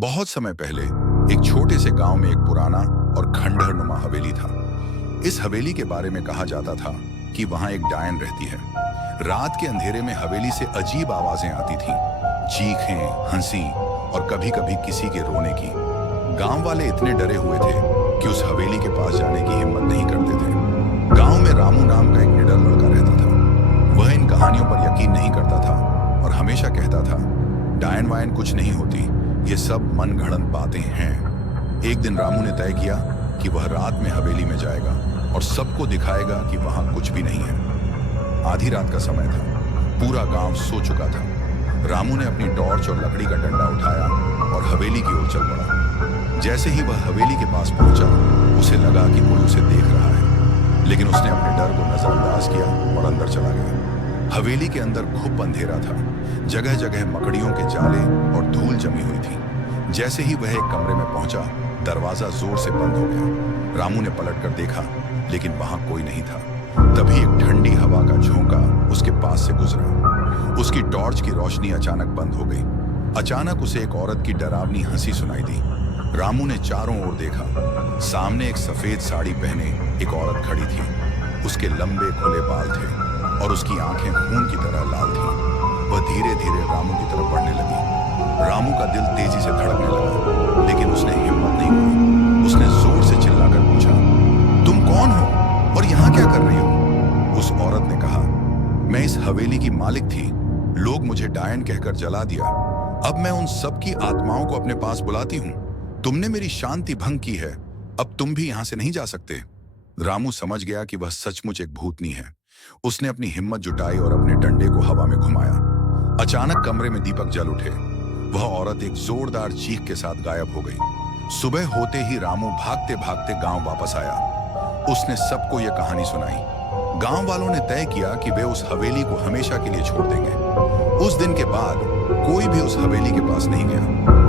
बहुत समय पहले एक छोटे से गांव में एक पुराना और खंडहरनुमा हवेली था। इस हवेली के बारे में कहा जाता था कि वहां एक डायन रहती है। रात के अंधेरे में हवेली से अजीब आवाजें आती थीं, चीखें, हंसी और कभी-कभी किसी के रोने की। गांव वाले इतने डरे हुए थे कि उस हवेली के पास जाने की हिम्मत नहीं करते थे। गांव में रामू नाम का एक निडर लड़का रहता था। वह इन कहानियों पर यकीन नहीं करता था और हमेशा कहता था, डायन वायन कुछ नहीं होती, ये सब मन घड़ंत बातें हैं। एक दिन रामू ने तय किया कि वह रात में हवेली में जाएगा और सबको दिखाएगा कि वहां कुछ भी नहीं है। आधी रात का समय था, पूरा गांव सो चुका था। रामू ने अपनी टॉर्च और लकड़ी का डंडा उठाया और हवेली की ओर चल पड़ा। जैसे ही वह हवेली के पास पहुंचा, उसे लगा कि कोई उसे देख रहा है, लेकिन उसने अपने डर को नजरअंदाज किया और अंदर चला गया। हवेली के अंदर घुप अंधेरा था, जगह जगह मकड़ियों के जाले और धूल जमी हुई थी। जैसे ही वह एक कमरे में पहुंचा, दरवाजा जोर से बंद हो गया। रामू ने पलट कर देखा, लेकिन वहां कोई नहीं था। तभी एक ठंडी हवा का झोंका उसके पास से गुजरा। उसकी टॉर्च की रोशनी अचानक बंद हो गई। अचानक उसे एक औरत की डरावनी हंसी सुनाई दी। रामू ने चारों ओर देखा। सामने एक सफेद साड़ी पहने एक औरत खड़ी थी। उसके लंबे खुले बाल थे और उसकी आंखें खून की तरह लाल थीं। वह धीरे धीरे रामू की तरफ बढ़ने लगी। रामू का दिल तेजी से धड़कने लगा, लेकिन उसने हिम्मत नहीं खोई। उसने जोर से चिल्लाकर पूछा, तुम कौन हो और यहाँ क्या कर रही हो? उस औरत ने कहा, मैं इस हवेली की मालिक थी। लोग मुझे डायन कहकर जला दिया। अब मैं उन सब की आत्माओं को अपने पास बुलाती हूँ। तुमने मेरी शांति भंग की है, अब तुम भी यहाँ से नहीं जा सकते। रामू समझ गया कि वह सचमुच एक भूतनी है। उसने अपनी हिम्मत जुटाई और अपने डंडे को हवा में घुमाया। अचानक कमरे में दीपक जल उठे। वह औरत एक जोरदार चीख के साथ गायब हो गई। सुबह होते ही रामू भागते भागते गांव वापस आया। उसने सबको यह कहानी सुनाई। गांव वालों ने तय किया कि वे उस हवेली को हमेशा के लिए छोड़ देंगे। उस दिन के बाद कोई भी उस हवेली के पास नहीं गया।